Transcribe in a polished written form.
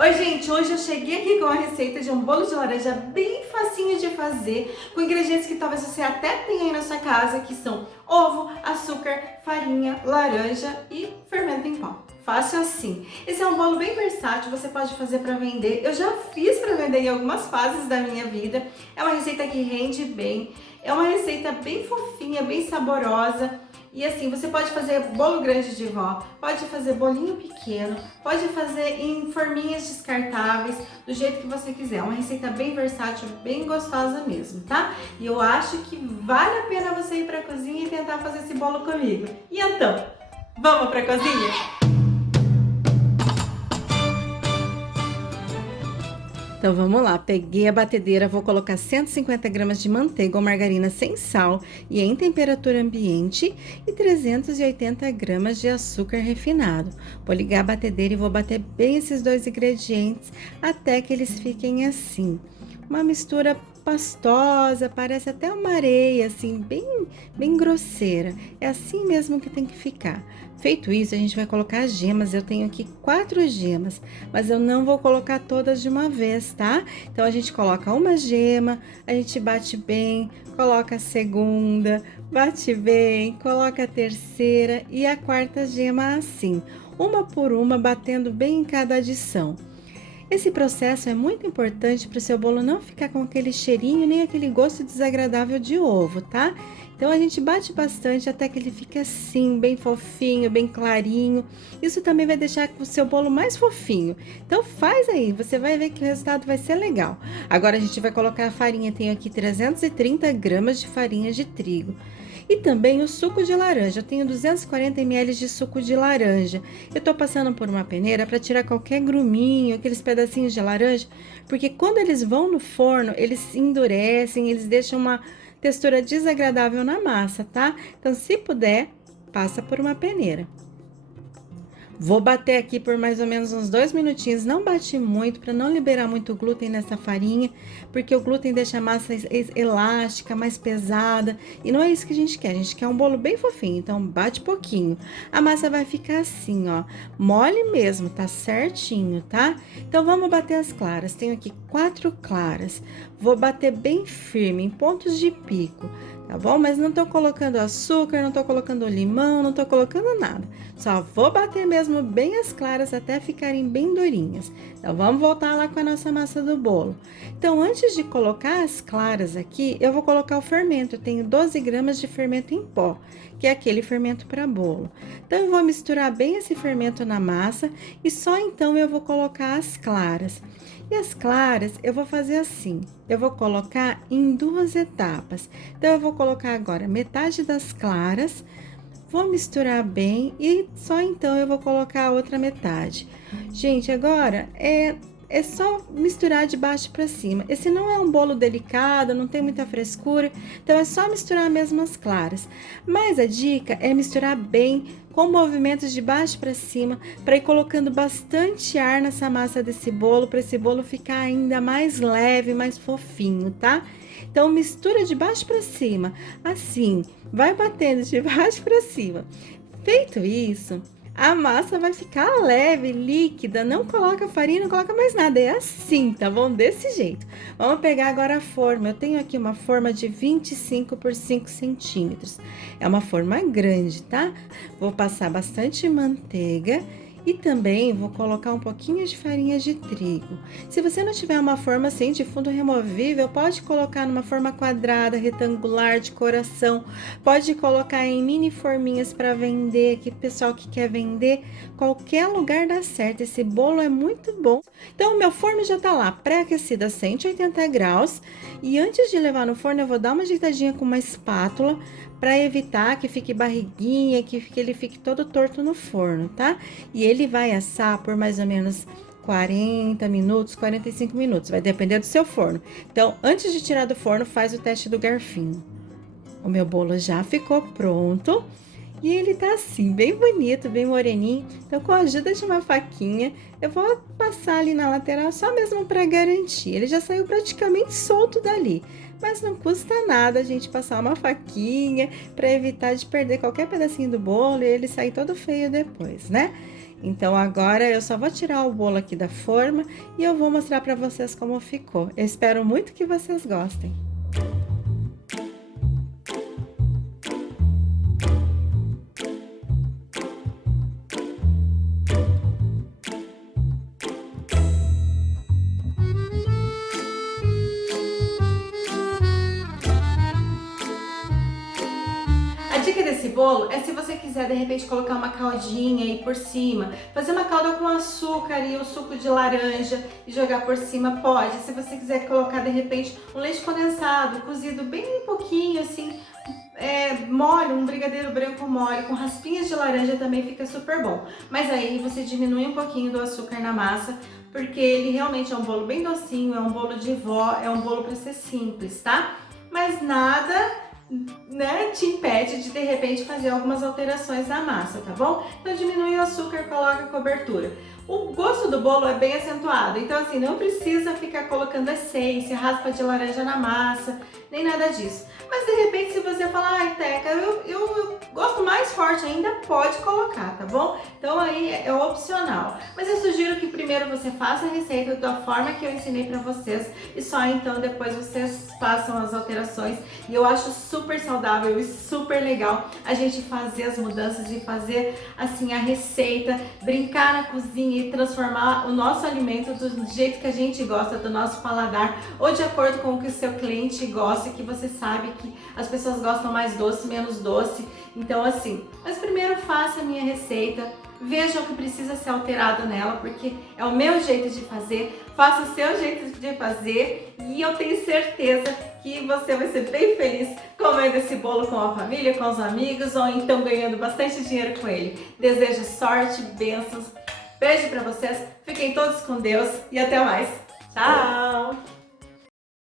Oi, gente, hoje eu cheguei aqui com a receita de um bolo de laranja bem facinho de fazer, com ingredientes que talvez você até tenha aí na sua casa, que são ovo, açúcar, farinha, laranja e fermento em pó. Fácil assim. Esse é um bolo bem versátil, você pode fazer para vender. Eu já fiz para vender em algumas fases da minha vida. É uma receita que rende bem, é uma receita bem fofinha, bem saborosa. E assim, você pode fazer bolo grande de vó, pode fazer bolinho pequeno, pode fazer em forminhas descartáveis, do jeito que você quiser. É uma receita bem versátil, bem gostosa mesmo, tá? E eu acho que vale a pena você ir pra cozinha e tentar fazer esse bolo comigo. E então, vamos pra cozinha? Então vamos lá, peguei a batedeira, vou colocar 150 gramas de manteiga ou margarina sem sal e em temperatura ambiente e 380 gramas de açúcar refinado. Vou ligar a batedeira e vou bater bem esses dois ingredientes até que eles fiquem assim. Uma mistura pastosa, parece até uma areia, assim, bem grosseira. É assim mesmo que tem que ficar. Feito isso, a gente vai colocar as gemas. Eu tenho aqui 4 gemas, mas eu não vou colocar todas de uma vez, tá? Então, a gente coloca uma gema, a gente bate bem, coloca a segunda, bate bem, coloca a terceira e a quarta gema assim, uma por uma, batendo bem em cada adição. Esse processo é muito importante para o seu bolo não ficar com aquele cheirinho nem aquele gosto desagradável de ovo, tá? Então a gente bate bastante até que ele fique assim, bem fofinho, bem clarinho. Isso também vai deixar o seu bolo mais fofinho. Então faz aí, você vai ver que o resultado vai ser legal. Agora a gente vai colocar a farinha, tenho aqui 330 gramas de farinha de trigo. E também o suco de laranja, eu tenho 240 ml de suco de laranja. Eu tô passando por uma peneira para tirar qualquer gruminho, aqueles pedacinhos de laranja, porque quando eles vão no forno, eles endurecem, eles deixam uma textura desagradável na massa, tá? Então, se puder, passa por uma peneira. Vou bater aqui por mais ou menos uns 2 minutinhos, não bate muito para não liberar muito glúten nessa farinha, porque o glúten deixa a massa elástica, mais pesada, e não é isso que a gente quer um bolo bem fofinho, então bate pouquinho. A massa vai ficar assim, ó, mole mesmo, tá certinho, tá? Então vamos bater as claras, tenho aqui 4 claras, vou bater bem firme, em pontos de pico, tá bom? Mas não tô colocando açúcar, não tô colocando limão, não tô colocando nada. Só vou bater mesmo bem as claras até ficarem bem durinhas. Então, vamos voltar lá com a nossa massa do bolo. Então, antes de colocar as claras aqui, eu vou colocar o fermento. Eu tenho 12 gramas de fermento em pó, que é aquele fermento para bolo. Então, eu vou misturar bem esse fermento na massa e só então eu vou colocar as claras. E as claras, eu vou fazer assim, eu vou colocar em 2 etapas. Então, eu vou colocar agora metade das claras, vou misturar bem e só então eu vou colocar a outra metade. Gente, agora é só misturar de baixo para cima. Esse não é um bolo delicado, não tem muita frescura, então é só misturar mesmo as claras. Mas a dica é misturar bem com movimentos de baixo para cima, para ir colocando bastante ar nessa massa desse bolo, para esse bolo ficar ainda mais leve, mais fofinho, tá? Então mistura de baixo para cima, assim, vai batendo de baixo para cima. Feito isso, a massa vai ficar leve, líquida, não coloca farinha, não coloca mais nada, é assim, tá bom? Desse jeito. Vamos pegar agora a forma, eu tenho aqui uma forma de 25 por 5 centímetros, é uma forma grande, tá? Vou passar bastante manteiga e também vou colocar um pouquinho de farinha de trigo. Se você não tiver uma forma assim de fundo removível, pode colocar numa forma quadrada, retangular, de coração. Pode colocar em mini forminhas para vender, que pessoal que quer vender, qualquer lugar dá certo. Esse bolo é muito bom. Então, o meu forno já tá lá, pré-aquecido a 180 graus. E antes de levar no forno, eu vou dar uma ajeitadinha com uma espátula para evitar que fique barriguinha, que ele fique todo torto no forno, tá? E ele vai assar por mais ou menos 40 minutos, 45 minutos, vai depender do seu forno. Então, antes de tirar do forno, faz o teste do garfinho. O meu bolo já ficou pronto e ele tá assim, bem bonito, bem moreninho. Então, com a ajuda de uma faquinha, eu vou passar ali na lateral só mesmo para garantir. Ele já saiu praticamente solto dali. Mas não custa nada a gente passar uma faquinha para evitar de perder qualquer pedacinho do bolo e ele sair todo feio depois, né? Então agora eu só vou tirar o bolo aqui da forma e eu vou mostrar para vocês como ficou. Eu espero muito que vocês gostem. A dica desse bolo é se você quiser de repente colocar uma caldinha aí por cima, fazer uma calda com açúcar e o suco de laranja e jogar por cima, pode. Se você quiser colocar de repente um leite condensado, cozido bem pouquinho assim, mole, um brigadeiro branco mole com raspinhas de laranja também fica super bom. Mas aí você diminui um pouquinho do açúcar na massa, porque ele realmente é um bolo bem docinho, é um bolo de vó, é um bolo para ser simples, tá? Mas nada, né, te impede de repente fazer algumas alterações na massa, tá bom? Então diminui o açúcar, coloca a cobertura. O gosto do bolo é bem acentuado, então assim, não precisa ficar colocando essência, raspa de laranja na massa, nem nada disso. Mas de repente se você falar, ai Teca, eu gosto mais forte ainda, pode colocar, tá bom? Então aí é opcional. Mas eu sugiro que primeiro você faça a receita da forma que eu ensinei pra vocês e só então depois vocês façam as alterações. E eu acho super saudável e super legal a gente fazer as mudanças, de fazer assim a receita, brincar na cozinha e transformar o nosso alimento do jeito que a gente gosta, do nosso paladar, ou de acordo com o que o seu cliente gosta, que você sabe que as pessoas gostam mais doce, menos doce. Então assim, mas primeiro faça a minha receita, veja o que precisa ser alterado nela, porque é o meu jeito de fazer, faça o seu jeito de fazer e eu tenho certeza que você vai ser bem feliz comendo esse bolo com a família, com os amigos ou então ganhando bastante dinheiro com ele. Desejo sorte, bênçãos, beijo pra vocês, fiquem todos com Deus e até mais. Tchau!